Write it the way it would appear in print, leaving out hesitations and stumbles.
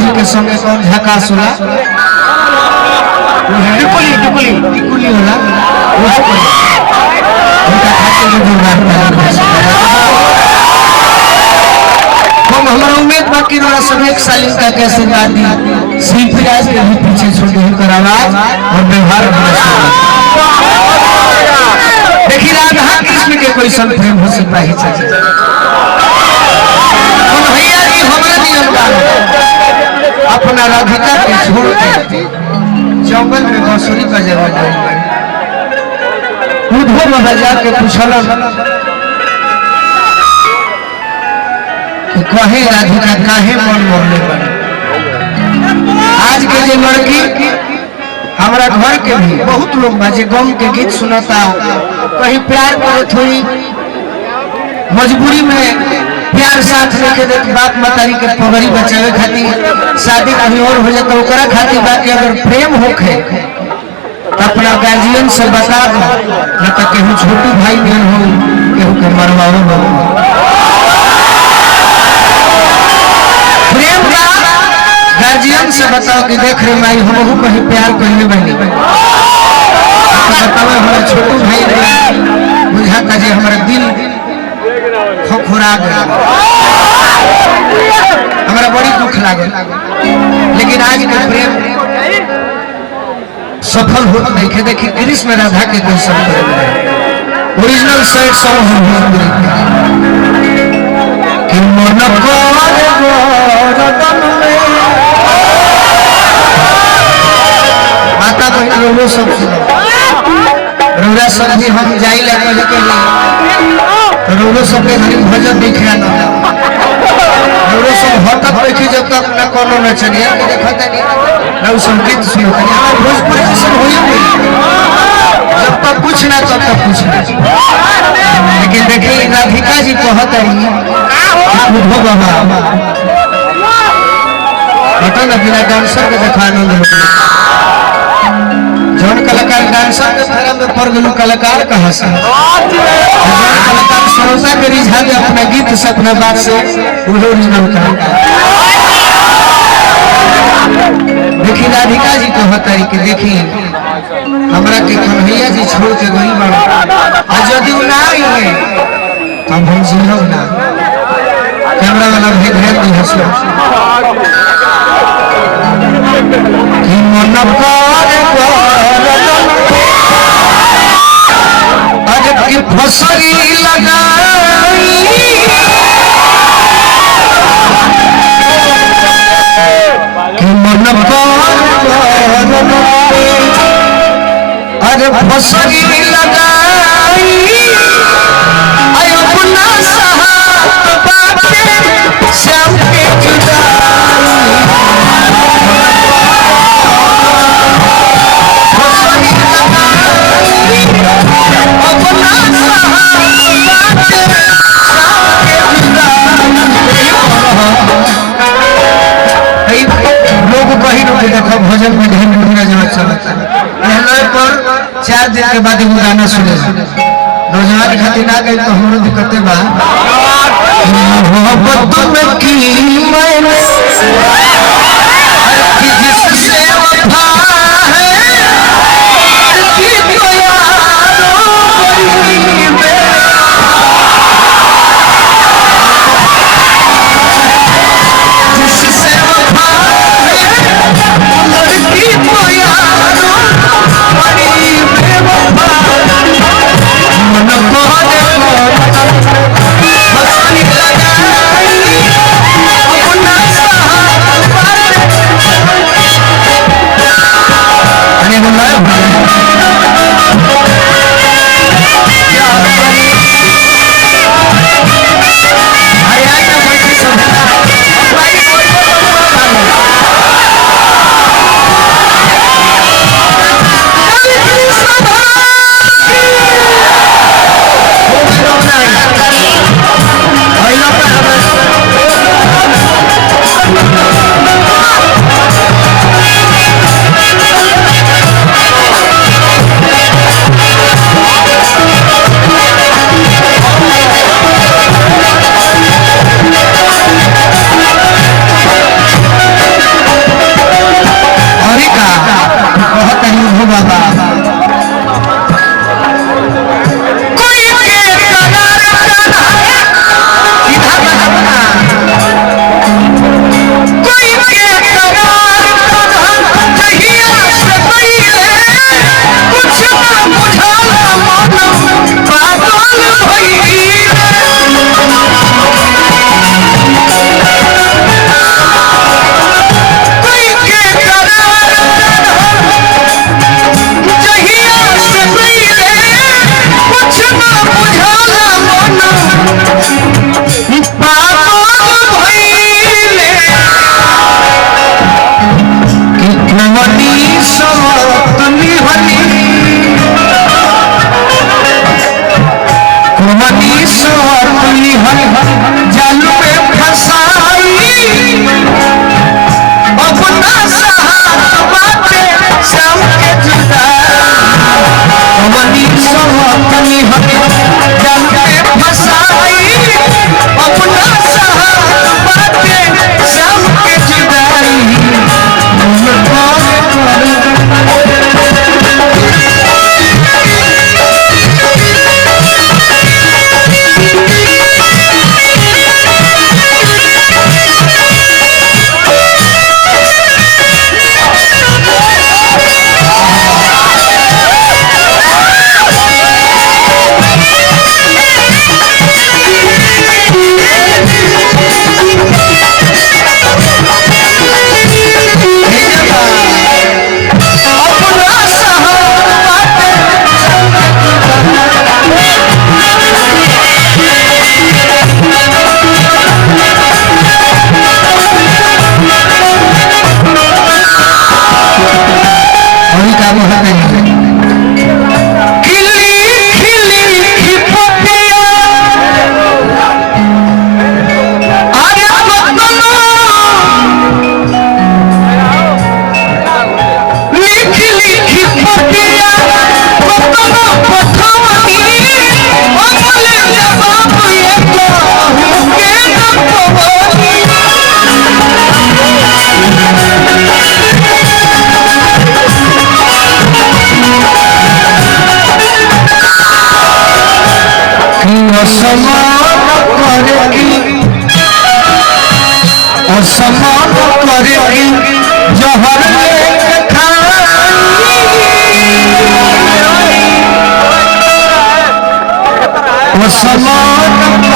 जी के संगे कौन झकास होला टिकुली टिकुली टिकुली होला वो उनका खाते में जोरदार हम हमारा उम्मीद बाकी रोड़ा सब एक साल इनका कैसे दादी शिल्पी राज के भी पीछे छोटे होकर आवाज और व्यवहार देखिए राधा कृष्ण के कोई सन प्रेम हो सकता ही चाहिए भैया जी हमारे नियम अपना राधिका के छोड़ के जंगल में बांसुरी बजावे गए उधर वहां जाके पूछला कि कहे राधिका काहे मन मोहले बने आज के जो लड़की हमारा घर के भी बहुत लोग बाजे गम के गीत सुनाता कहीं प्यार करे थोड़ी मजबूरी में प्यार साथ लेके देख बाप मतारी के पगड़ी बचावे खातिर शादी कहीं और हो जाता ओकरा खातिर बाकी अगर प्रेम होखे तो अपना गार्जियन से बता दो न तो केहू छोटू भाई बहन हो केहू के मरवाओ हो प्रेम का गार्जियन से बताओ कि देख रे माई हम कहीं प्यार करने बनी बताओ हमारे छोटू भाई बुझाता जे हमारा दिल खोखोरा गया हमारा बड़ी दुख लागल लेकिन आज का प्रेम सफल हो नहीं देखिए कृष्ण राधा के कैसे ओरिजिनल साइड सॉन्ग कि मन माता बहन लोगों सब रौरा सब भी हम जाई लगे रौरो सब भजन दिखा न रौरो सब हटक देखी जब तक न कोनो न चलिए देखता नहीं रौ संगीत सुनो हमार भोजपुरी सब होई जब तक कुछ ना तब तक कुछ ना लेकिन देखिए राधिका जी कहत रही उद्धव बाबा बटन बिना डांसर के देखा आनंद होता जौन कलाकार डांसर के फेरा में पड़ गलू कलाकार कहाँ से कलाकार सरोसा के रिझा दे अपना गीत से अपना बात से ओरिजिनल कलाकार देखिए राधिका जी कहता है कि देखिए हमरा के कन्हैया जी छोड़ के गई बड़ा आज यदि ना आई तब हम जियो ना कैमरा वाला भी ध्यान दी हंसो कि मन आज की फसरी लगाई कि मन आज फसरी लगाई आयो अपना साथ बाटे श्याम के देखो भजन में ढेर ढूंढना जरूरत चलता है पर 4 दिन के बाद वो गाना सुने नौजवान खातिर ना गई तो हमरो दिक्कतें बा मोहब्बत में की मैंने जिससे वफा है की तो यारो जिससे वफा मन करेगी जहर लेके खाई वो समान